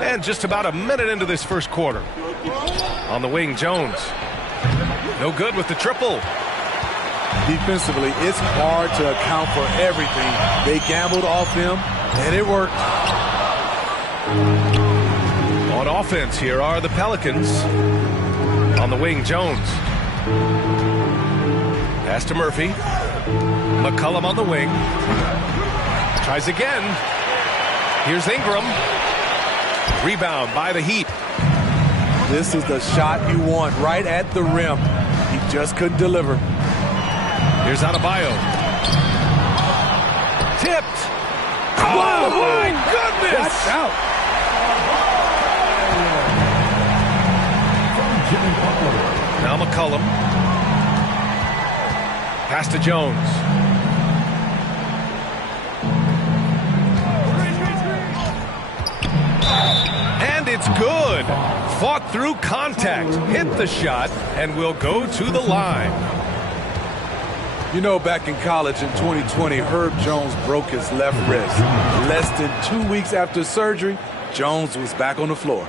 And just about a minute into this first quarter. On the wing, Jones. No good with the triple. Defensively, it's hard to account for everything. They gambled off him, and it worked. On offense, here are the Pelicans. On the wing, Jones. Pass to Murphy. McCollum on the wing. Tries again. Here's Ingram. Rebound by the Heat. This is the shot you want right at the rim. He just couldn't deliver. Here's Adebayo. Tipped. Oh, my goodness. Watch out. Now McCollum. Pass to Jones. And it's good. Fought through contact. Hit the shot and will go to the line. You know, back in college in 2020, Herb Jones broke his left wrist. Less than 2 weeks after surgery, Jones was back on the floor.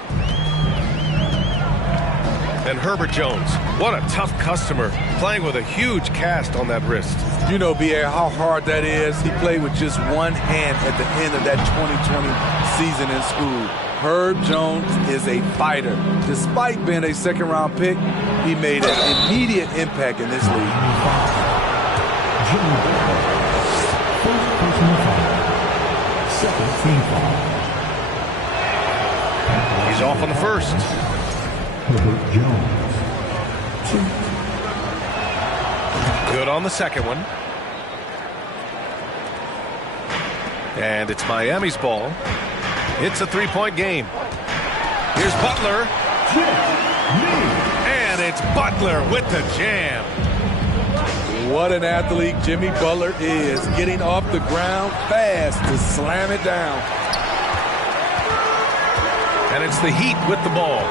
And Herbert Jones, what a tough customer, playing with a huge cast on that wrist. You know, B.A., how hard that is. He played with just one hand at the end of that 2020 season in school. Herb Jones is a fighter. Despite being a second-round pick, he made an immediate impact in this league. He's off on the first. Herbert Jones. Good on the second one. And it's Miami's ball. It's a three-point game. Here's Butler. And it's Butler with the jam. What an athlete Jimmy Butler is, getting off the ground fast to slam it down. And it's the Heat with the ball.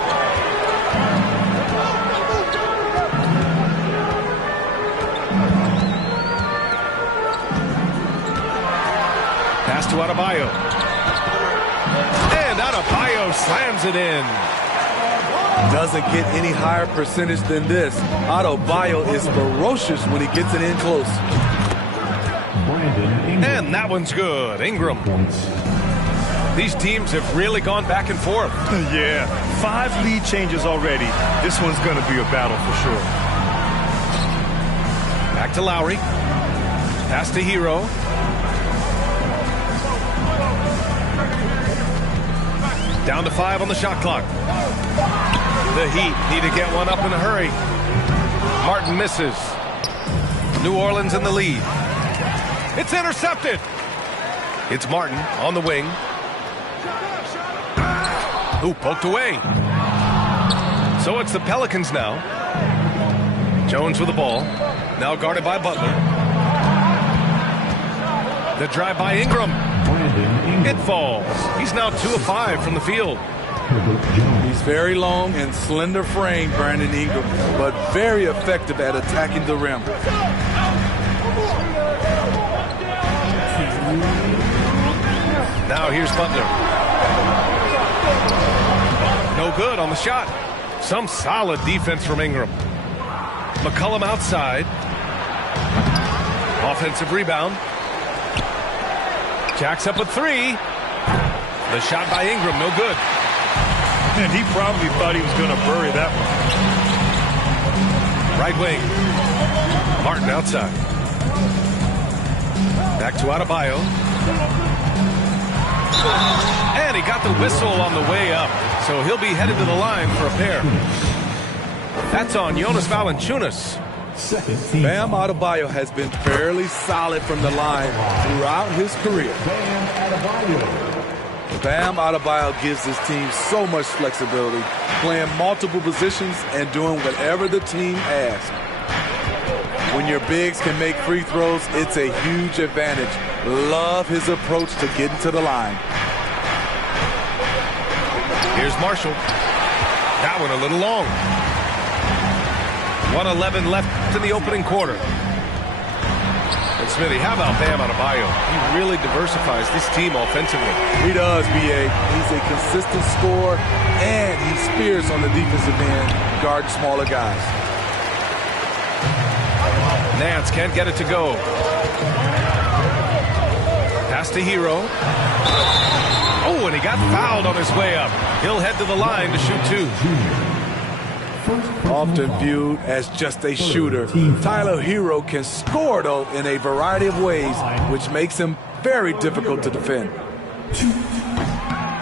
Pass to Adebayo. And Adebayo slams it in. Doesn't get any higher percentage than this. Adebayo is ferocious when he gets it in close. And that one's good. Ingram. These teams have really gone back and forth. Yeah, 5 lead changes already. This one's going to be a battle for sure. Back to Lowry. Pass to Hero. Down to 5 on the shot clock. The Heat need to get one up in a hurry. Martin misses. New Orleans in the lead. It's intercepted. It's Martin on the wing. Who poked away. So it's the Pelicans now. Jones with the ball. Now guarded by Butler. The drive by Ingram. It falls. He's now 2 of 5 from the field. He's very long and slender frame, Brandon Ingram, but very effective at attacking the rim. Now here's Butler. No good on the shot. Some solid defense from Ingram. McCollum outside. Offensive rebound. Jacks up with 3. The shot by Ingram, no good. And he probably thought he was going to bury that one. Right wing. Martin outside. Back to Adebayo. And he got the whistle on the way up. So he'll be headed to the line for a pair. That's on Jonas Valanciunas. Bam Adebayo has been fairly solid from the line throughout his career. Bam Adebayo gives his team so much flexibility, playing multiple positions and doing whatever the team asks. When your bigs can make free throws, it's a huge advantage. Love his approach to getting to the line. Here's Marshall. That one a little long. 1:11 left in the opening quarter. It's Smitty, how about Bam Adebayo? He really diversifies this team offensively. He does, B.A. He's a consistent scorer, and he spears on the defensive end, guarding smaller guys. Nance can't get it to go. Pass to Hero. Oh, and he got fouled on his way up. He'll head to the line to shoot two. Often viewed as just a shooter, Tyler Hero can score, though, in a variety of ways, which makes him very difficult to defend.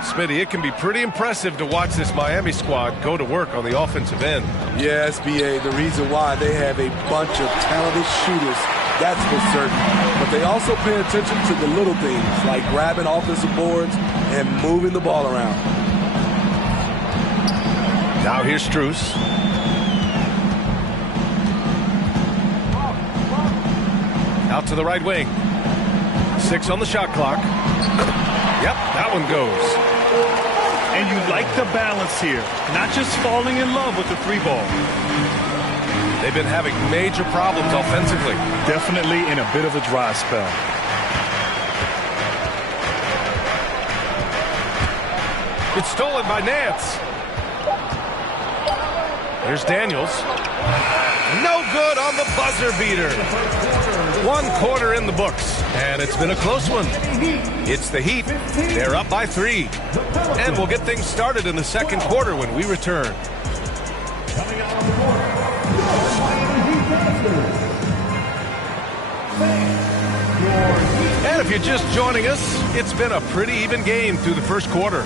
Smitty, it can be pretty impressive to watch this Miami squad go to work on the offensive end. Yes, B.A., the reason why they have a bunch of talented shooters, that's for certain. But they also pay attention to the little things, like grabbing offensive boards and moving the ball around. Now here's Strus. Out to the right wing. 6 on the shot clock. Yep, that one goes. And you like the balance here. Not just falling in love with the three ball. They've been having major problems offensively. Definitely in a bit of a dry spell. It's stolen by Nance. There's Daniels. No good on the buzzer beater. 1 quarter in the books, and it's been a close one. It's the Heat. They're up by 3. And we'll get things started in the second quarter when we return. And if you're just joining us, it's been a pretty even game through the first quarter.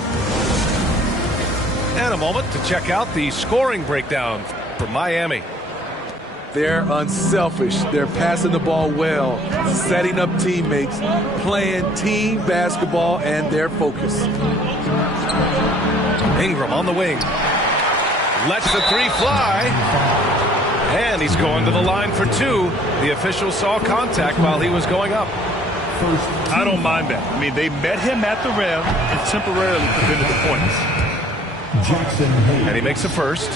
And a moment to check out the scoring breakdown for Miami. They're unselfish. They're passing the ball well, setting up teammates, playing team basketball, and they're focused. Ingram on the wing. Lets the 3 fly. And he's going to the line for 2. The official saw contact while he was going up. I don't mind that. I mean, they met him at the rim and temporarily prevented the points. And he makes a first.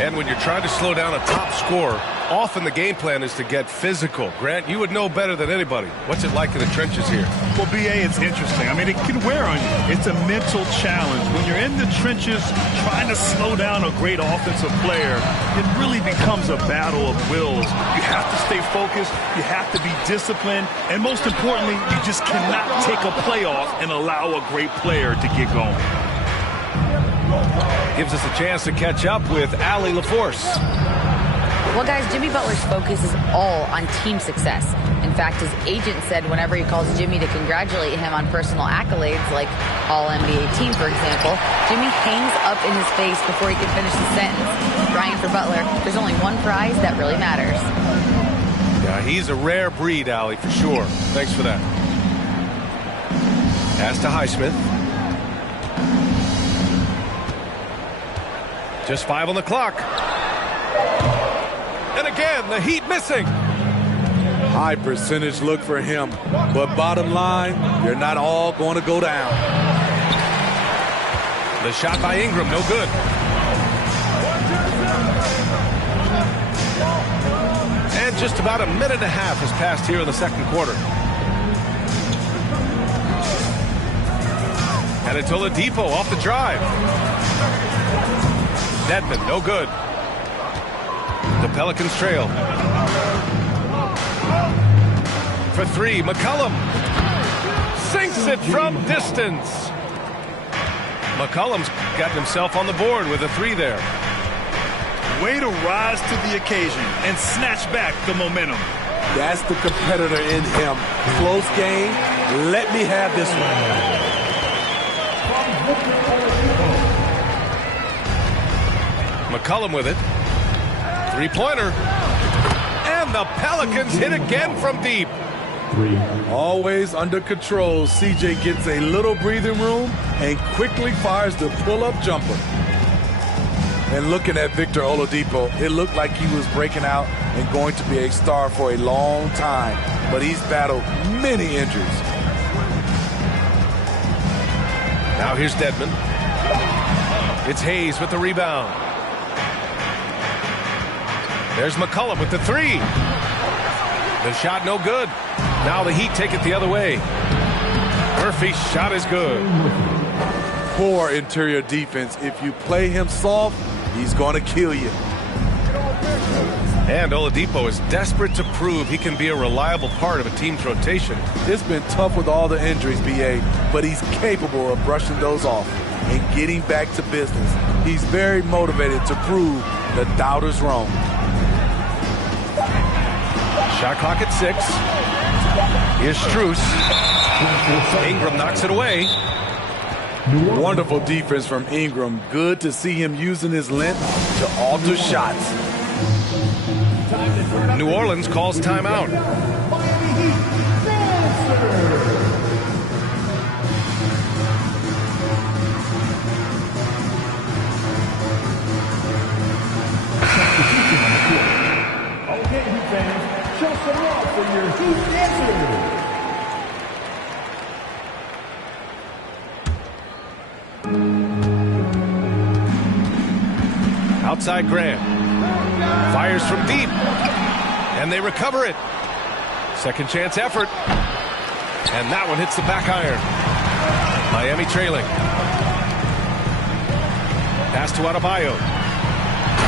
And when you're trying to slow down a top scorer, often the game plan is to get physical. Grant, you would know better than anybody. What's it like in the trenches here? Well, B.A., it's interesting. I mean, it can wear on you. It's a mental challenge. When you're in the trenches trying to slow down a great offensive player, it really becomes a battle of wills. You have to stay focused. You have to be disciplined. And most importantly, you just cannot take a play off and allow a great player to get going. Gives us a chance to catch up with Allie LaForce. Well, guys, Jimmy Butler's focus is all on team success. In fact, his agent said whenever he calls Jimmy to congratulate him on personal accolades, like All-NBA team, for example, Jimmy hangs up in his face before he can finish the sentence. Brian, for Butler, there's only one prize that really matters. Yeah, he's a rare breed, Allie, for sure. Thanks for that. Pass to Highsmith. Just 5 on the clock. And again, the Heat missing. High percentage look for him. But bottom line, you're not all going to go down. The shot by Ingram, no good. And just about a minute and a half has passed here in the second quarter. And it's Oladipo off the drive. Dedmon, no good. The Pelicans trail. For 3, McCollum sinks it from distance. McCollum's gotten himself on the board with a 3 there. Way to rise to the occasion and snatch back the momentum. That's the competitor in him. Close game. Let me have this one. McCollum with it. 3-pointer. And the Pelicans hit again from deep. Always under control. CJ gets a little breathing room and quickly fires the pull-up jumper. And looking at Victor Oladipo, it looked like he was breaking out and going to be a star for a long time. But he's battled many injuries. Now here's Dedmon. It's Hayes with the rebound. There's McCollum with the 3. The shot no good. Now the Heat take it the other way. Murphy's shot is good. Poor interior defense. If you play him soft, he's going to kill you. And Oladipo is desperate to prove he can be a reliable part of a team's rotation. It's been tough with all the injuries, B.A., but he's capable of brushing those off and getting back to business. He's very motivated to prove the doubters wrong. Shot clock at 6. Here's Strus. Ingram knocks it away. Wonderful defense from Ingram. Good to see him using his length to alter shots. New Orleans calls timeout. Okay, Heat fans, show some love for your Heat dancers. Outside Graham. Fires from deep. And they recover it. Second chance effort. And that one hits the back iron. Miami trailing. Pass to Adebayo.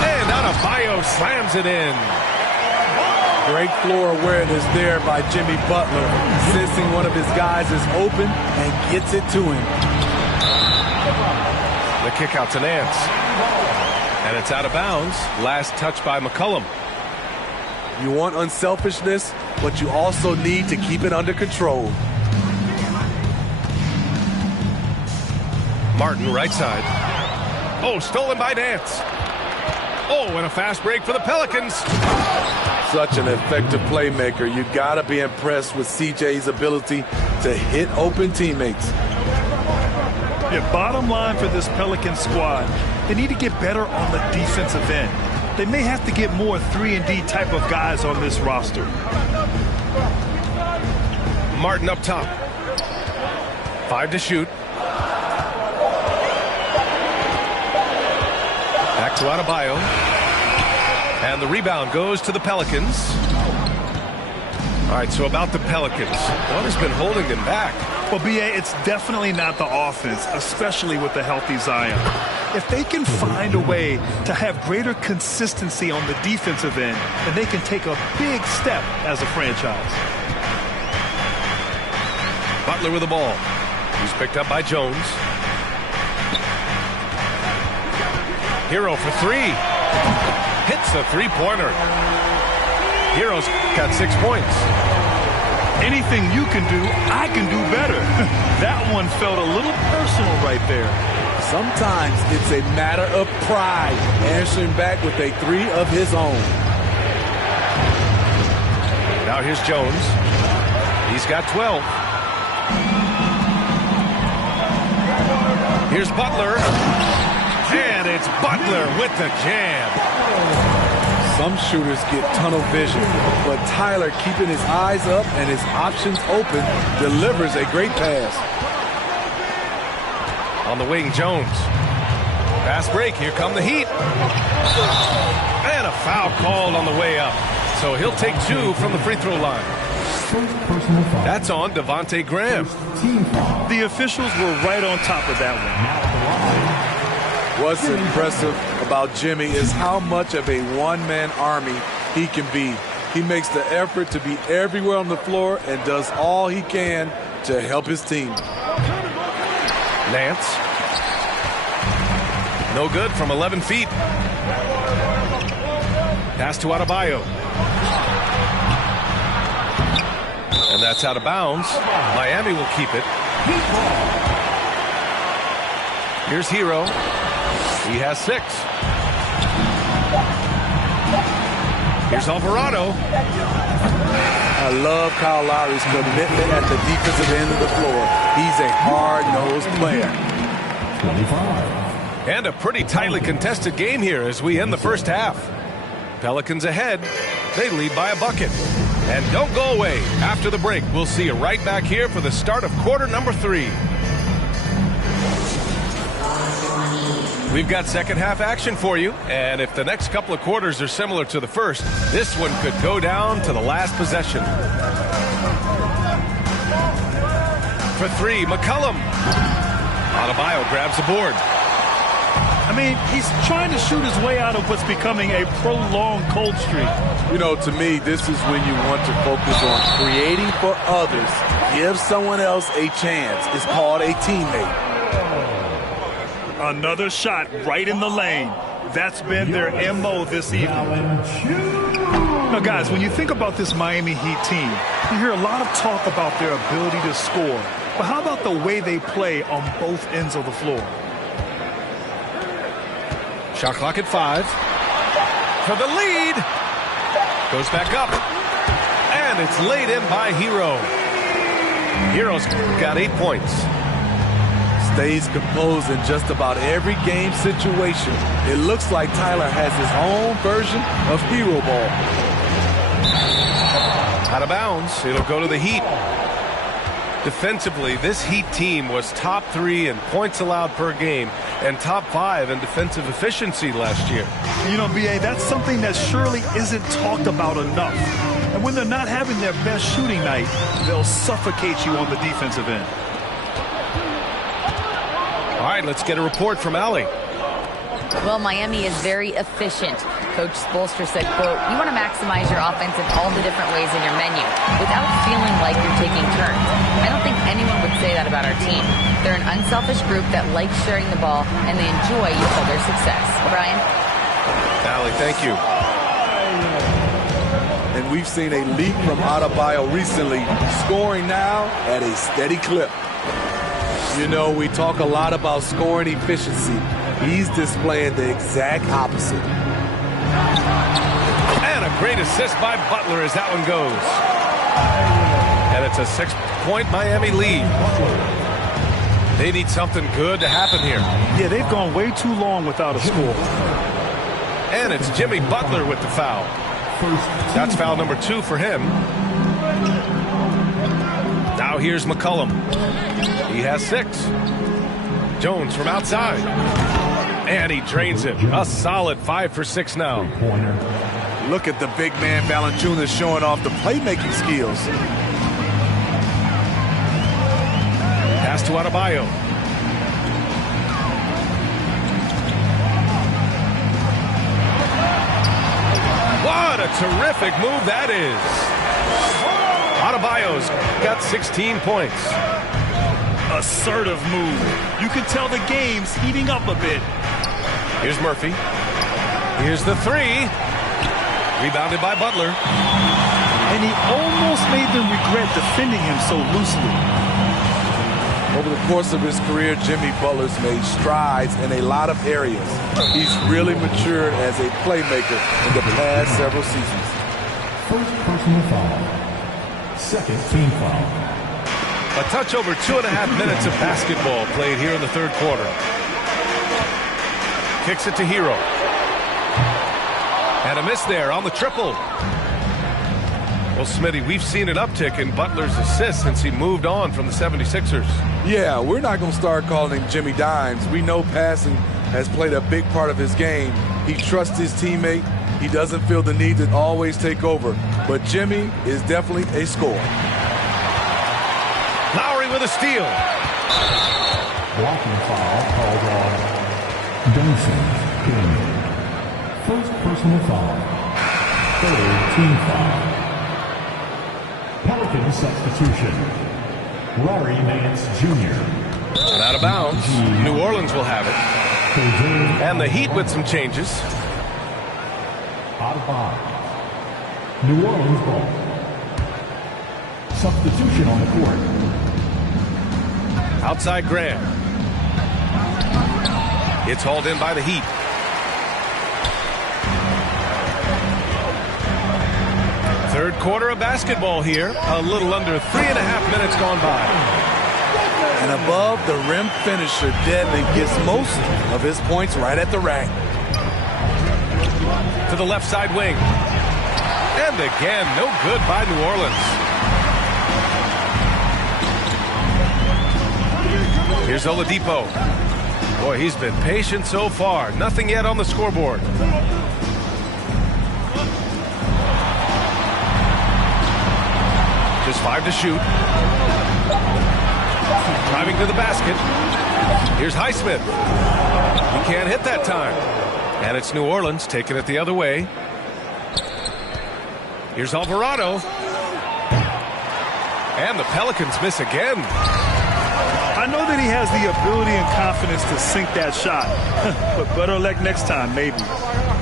And Adebayo slams it in. Great floor awareness there by Jimmy Butler. Sensing one of his guys is open and gets it to him. The kick out to Nance. And it's out of bounds. Last touch by McCollum. You want unselfishness, but you also need to keep it under control. Martin, right side. Oh, stolen by Nance. Oh, and a fast break for the Pelicans. Such an effective playmaker. You got to be impressed with CJ's ability to hit open teammates. Yeah, bottom line for this Pelican squad, they need to get better on the defensive end. They may have to get more 3-and-D type of guys on this roster. Martin up top. 5 to shoot. Back to Adebayo. And the rebound goes to the Pelicans. All right, so about the Pelicans. What has been holding them back? Well, B.A., it's definitely not the offense, especially with the healthy Zion. If they can find a way to have greater consistency on the defensive end, then they can take a big step as a franchise. Butler with the ball. He's picked up by Jones. Hero for 3. Hits the three-pointer. Hero's got 6 points. Anything you can do, I can do better. That one felt a little personal right there. Sometimes it's a matter of pride, answering back with a 3 of his own. Now here's Jones. He's got 12. Here's Butler. And it's Butler with the jam. Some shooters get tunnel vision, but Tyler, keeping his eyes up and his options open, delivers a great pass. On the wing, Jones. Fast break. Here come the Heat. And a foul called on the way up. So he'll take 2 from the free throw line. That's on Devontae Graham. The officials were right on top of that one. What's impressive about Jimmy is how much of a one-man army he can be. He makes the effort to be everywhere on the floor and does all he can to help his team. Nance. No good from 11 feet. Pass to Adebayo. And that's out of bounds. Miami will keep it. Here's Hero. He has 6. Here's Alvarado. I love Kyle Lowry's commitment at the defensive end of the floor. He's a hard-nosed player. 25. And a pretty tightly contested game here as we end the first half. Pelicans ahead. They lead by a bucket. And don't go away. After the break, we'll see you right back here for the start of quarter number 3. We've got second half action for you, and if the next couple of quarters are similar to the first, this one could go down to the last possession. For three, McCollum. Adebayo grabs the board. I mean, he's trying to shoot his way out of what's becoming a prolonged cold streak. You know, to me, this is when you want to focus on creating for others. Give someone else a chance. It's called a teammate. Another shot right in the lane. That's been their MO this evening. Now, guys, when you think about this Miami Heat team, you hear a lot of talk about their ability to score. But how about the way they play on both ends of the floor? Shot clock at 5. For the lead. Goes back up. And it's laid in by Hero. Hero's got 8 points. Stays composed in just about every game situation. It looks like Tyler has his own version of hero ball. Out of bounds. It'll go to the Heat. Defensively, this Heat team was top 3 in points allowed per game and top 5 in defensive efficiency last year. You know, B.A., that's something that surely isn't talked about enough. And when they're not having their best shooting night, they'll suffocate you on the defensive end. All right, let's get a report from Allie. Well, Miami is very efficient. Coach Spoelstra said, quote, "You want to maximize your offense in all the different ways in your menu without feeling like you're taking turns." I don't think anyone would say that about our team. They're an unselfish group that likes sharing the ball, and they enjoy each other's success. Brian? Allie, thank you. And we've seen a leap from Adebayo recently, scoring now at a steady clip. You know, we talk a lot about scoring efficiency. He's displaying the exact opposite. And a great assist by Butler as that one goes. And it's a 6-point Miami lead. They need something good to happen here. Yeah, they've gone way too long without a score. And it's Jimmy Butler with the foul. That's foul number 2 for him. Now here's McCollum. He has 6. Jones from outside. And he drains it. A solid 5 for 6 now. Look at the big man Valanciunas showing off the playmaking skills. Pass to Adebayo. What a terrific move that is. Adebayo's got 16 points. Assertive move. You can tell the game's heating up a bit. Here's Murphy. Here's the 3. Rebounded by Butler. And he almost made them regret defending him so loosely. Over the course of his career, Jimmy Butler's made strides in a lot of areas. He's really matured as a playmaker in the past several seasons. First personal foul. Second team foul. A touch over 2.5 minutes of basketball played here in the third quarter. Kicks it to Hero. And a miss there on the triple. Well, Smitty, we've seen an uptick in Butler's assists since he moved on from the 76ers. Yeah, we're not going to start calling him Jimmy Dimes. We know passing has played a big part of his game. He trusts his teammate. He doesn't feel the need to always take over. But Jimmy is definitely a scorer. Lowry with a steal. Blocking foul called on Dunson King. First personal foul. Third team foul. Pelican substitution. Larry Nance Jr. And out of bounds. New Orleans will have it. And the Heat with some changes. Out of bounds. New Orleans ball. Substitution on the court. Outside Graham. It's hauled in by the Heat. Third quarter of basketball here. A little under 3.5 minutes gone by. And above the rim finisher, Dedmon gets most of his points right at the rack. To the left side wing. And again, no good by New Orleans. Here's Oladipo. Boy, he's been patient so far. Nothing yet on the scoreboard. Just 5 to shoot. Driving to the basket. Here's Highsmith. He can't hit that time. And it's New Orleans taking it the other way. Here's Alvarado. And the Pelicans miss again. I know that he has the ability and confidence to sink that shot. But better luck next time, maybe.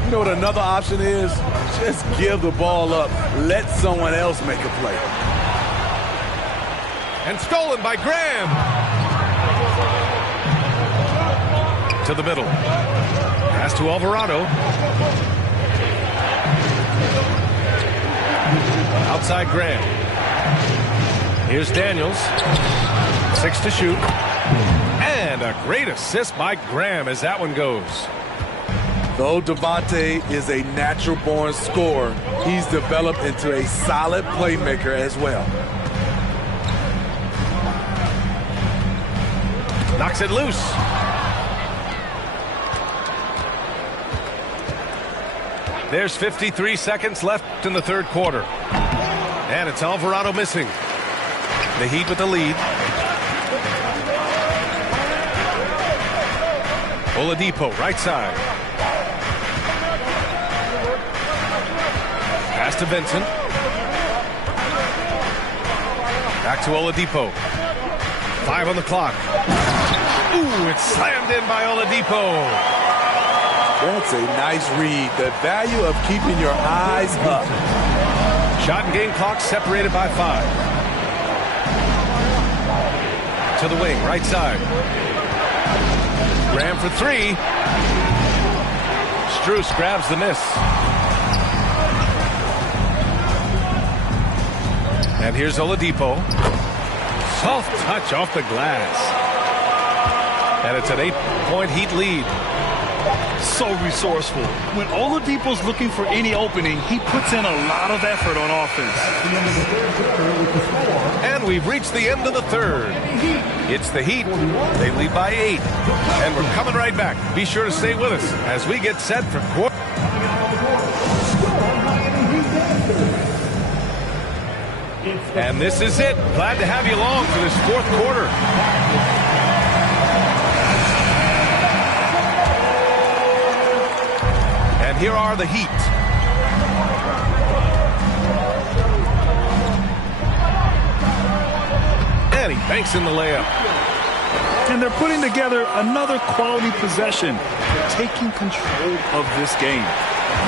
You know what another option is? Just give the ball up. Let someone else make a play. And stolen by Graham. To the middle. Pass to Alvarado. Outside Graham. Here's Daniels. 6 to shoot. And a great assist by Graham as that one goes. Though Devontae is a natural-born scorer, he's developed into a solid playmaker as well. Knocks it loose. There's 53 seconds left in the third quarter. And it's Alvarado missing. The Heat with the lead. Oladipo, right side. Pass to Vincent. Back to Oladipo. 5 on the clock. Ooh, it's slammed in by Oladipo. That's a nice read. The value of keeping your eyes up. Shot and game clock separated by 5. To the wing, right side. Graham for 3. Strus grabs the miss. And here's Oladipo. Soft touch off the glass. And it's an 8-point Heat lead. So resourceful. When Oladipo's looking for any opening, he puts in a lot of effort on offense. And we've reached the end of the third. It's the Heat. They lead by 8. And we're coming right back. Be sure to stay with us as we get set for quarter. And this is it. Glad to have you along for this fourth quarter. And here are the Heat. And he banks in the layup. And they're putting together another quality possession. They're taking control of this game.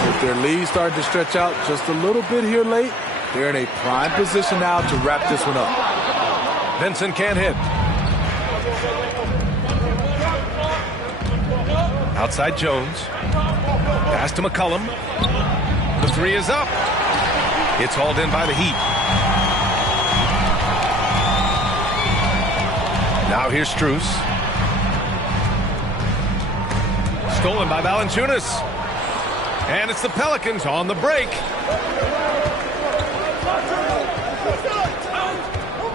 If their lead started to stretch out just a little bit here late, they're in a prime position now to wrap this one up. Vincent can't hit. Outside Jones. Pass to McCollum. The 3 is up. It's hauled in by the Heat. Now here's Strus. Stolen by Valanciunas. And it's the Pelicans on the break.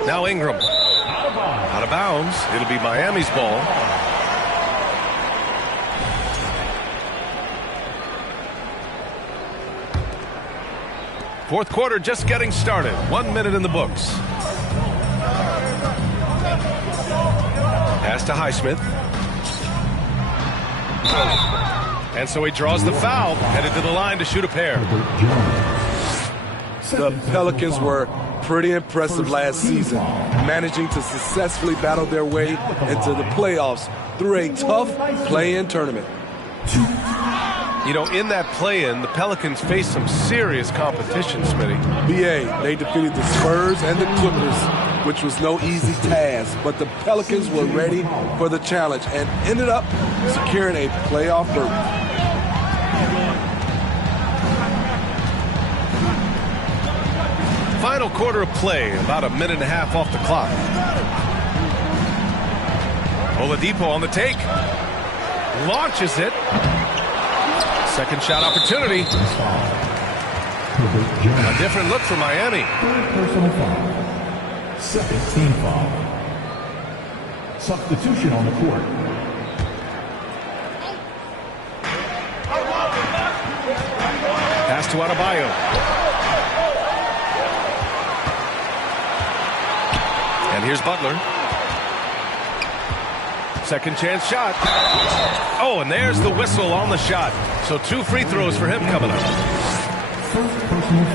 Now Ingram. Out of bounds. It'll be Miami's ball. Fourth quarter just getting started. 1 minute in the books. Pass to Highsmith. And so he draws the foul, headed to the line to shoot a pair. The Pelicans were pretty impressive last season, managing to successfully battle their way into the playoffs through a tough play-in tournament. You know, in that play-in, the Pelicans faced some serious competition, Smitty. BA, they defeated the Spurs and the Clippers, which was no easy task, but the Pelicans were ready for the challenge and ended up securing a playoff berth. Final quarter of play, about a minute and a half off the clock. Oladipo on the take. Launches it. Second shot opportunity. A different look for Miami. Personal foul. Second team foul. Substitution on the court. Pass to Adebayo. And here's Butler. Second chance shot. Oh, and there's the whistle on the shot. So 2 free throws for him coming up.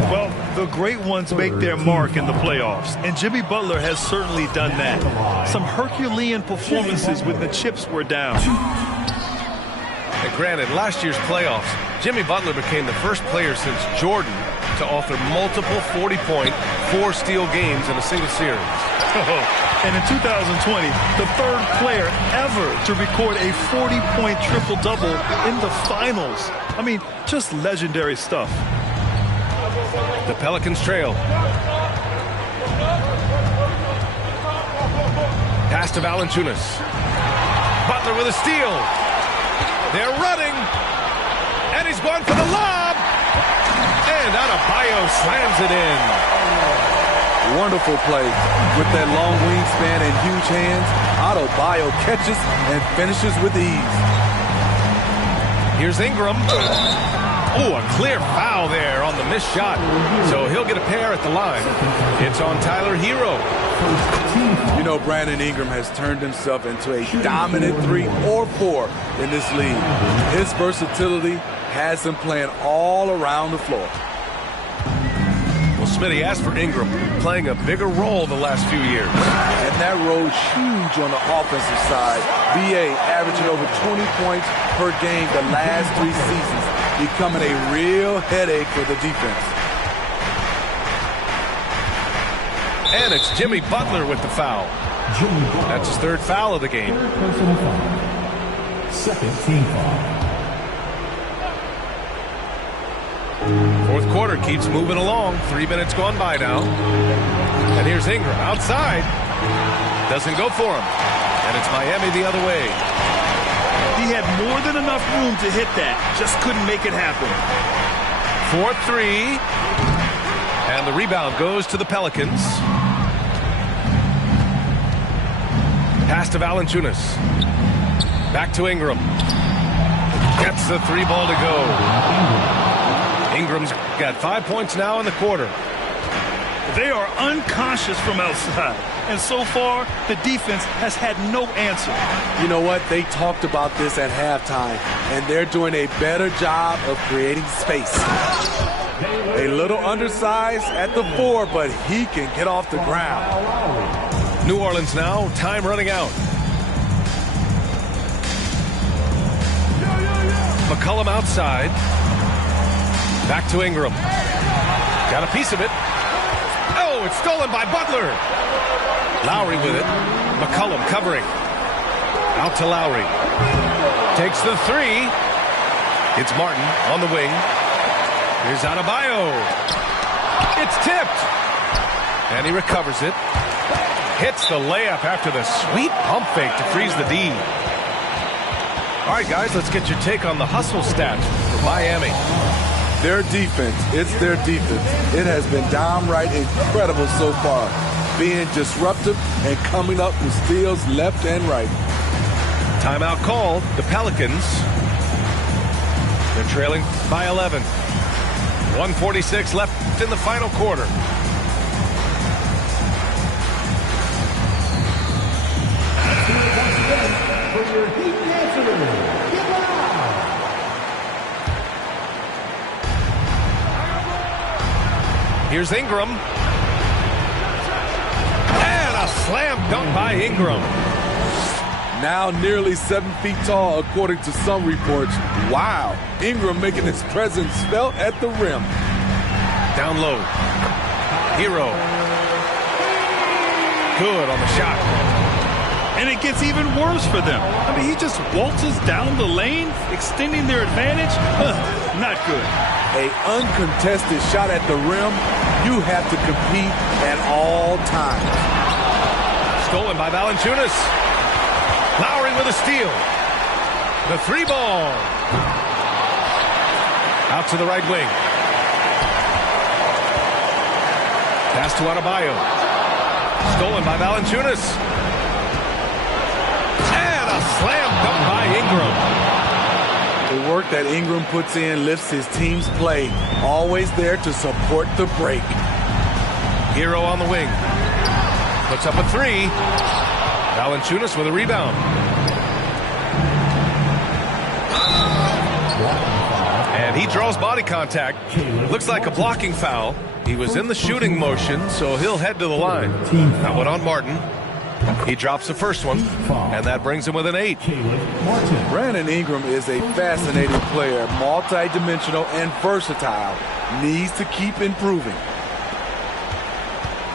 Well, the great ones make their mark in the playoffs, and Jimmy Butler has certainly done that. Some Herculean performances when the chips were down. And granted, last year's playoffs, Jimmy Butler became the first player since Jordan to author multiple 40-point, 4-steal games in a single series. And in 2020, the third player ever to record a 40-point triple-double in the finals. I mean, just legendary stuff. The Pelicans trail. Pass to Valanciunas. Butler with a steal. They're running. And he's going for the lob. And Adebayo slams it in. Wonderful play. With that long wingspan and huge hands, Adebayo catches and finishes with ease. Here's Ingram. Oh, a clear foul there on the missed shot. So he'll get a pair at the line. It's on Tyler Hero. You know, Brandon Ingram has turned himself into a dominant 3 or 4 in this league. His versatility has him playing all around the floor. Well, Smitty, asked for Ingram playing a bigger role the last few years. And that role is huge on the offensive side. BA averaging over 20 points per game the last 3 seasons, becoming a real headache for the defense. And it's Jimmy Butler with the foul. That's his 3rd foul of the game. Personal foul. Second team foul. 4th quarter keeps moving along. 3 minutes gone by now. And here's Ingram outside. Doesn't go for him. And it's Miami the other way. He had more than enough room to hit that. Just couldn't make it happen. 4-3. And the rebound goes to the Pelicans. Pass to Valanciunas. Back to Ingram. Gets the 3 ball to go. Ingram's got 5 points now in the quarter. They are unconscious from outside. And so far, the defense has had no answer. You know what? They talked about this at halftime, and they're doing a better job of creating space. A little undersized at the 4, but he can get off the ground. New Orleans now, time running out. McCollum outside. Back to Ingram. Got a piece of it. Oh, it's stolen by Butler. Lowry with it. McCollum covering. Out to Lowry. Takes the 3. It's Martin on the wing. Here's Adebayo. It's tipped. And he recovers it. Hits the layup after the sweet pump fake to freeze the D. All right, guys, let's get your take on the hustle stats for Miami. Their defense, it's their defense. It has been downright incredible so far, being disruptive and coming up with steals left and right. Timeout called. The Pelicans. They're trailing by 11. 1:46 left in the final quarter. For your Heat answer, get loud. Here's Ingram. And a slam dunk by Ingram. Now nearly 7 feet tall, according to some reports. Wow, Ingram making his presence felt at the rim. Down low. Hero. Good on the shot. And it gets even worse for them. I mean, he just waltzes down the lane, extending their advantage. Not good. A uncontested shot at the rim, you have to compete at all times. Stolen by Valanciunas. Lowry with a steal. The 3 ball. Out to the right wing. Pass to Adebayo. Stolen by Valanciunas. And a slam dunk by Ingram. The work that Ingram puts in lifts his team's play. Always there to support the break. Hero on the wing. Puts up a 3. Valanciunas with a rebound. And he draws body contact. Looks like a blocking foul. He was in the shooting motion, so he'll head to the line. That one on Martin. He drops the first one, and that brings him with an 8. Brandon Ingram is a fascinating player, multi-dimensional and versatile. Needs to keep improving.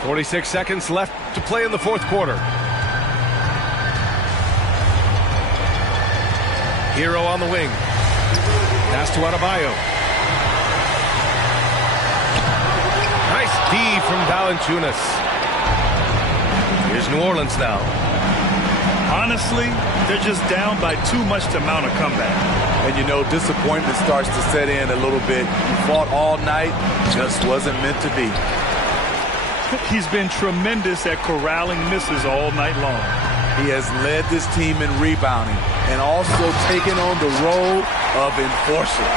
46 seconds left to play in the fourth quarter. Hero on the wing. Pass to Adebayo. Nice D from Valanciunas. Here's New Orleans now. Honestly, they're just down by too much to mount a comeback. And you know, disappointment starts to set in a little bit. You fought all night, just wasn't meant to be. He's been tremendous at corralling misses all night long. He has led this team in rebounding and also taken on the role of enforcer.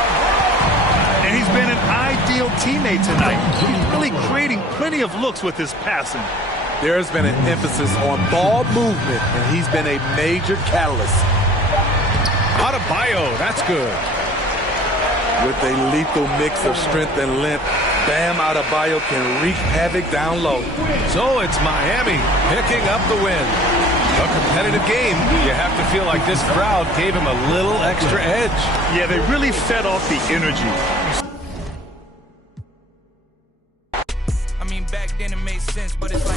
And he's been an ideal teammate tonight. He's really creating plenty of looks with his passing. There's been an emphasis on ball movement, and he's been a major catalyst. Adebayo, that's good. With a lethal mix of strength and length, Bam Adebayo can wreak havoc down low. So it's Miami picking up the win. A competitive game. You have to feel like this crowd gave him a little extra edge. Yeah, they really fed off the energy. I mean, back then it made sense, but it's like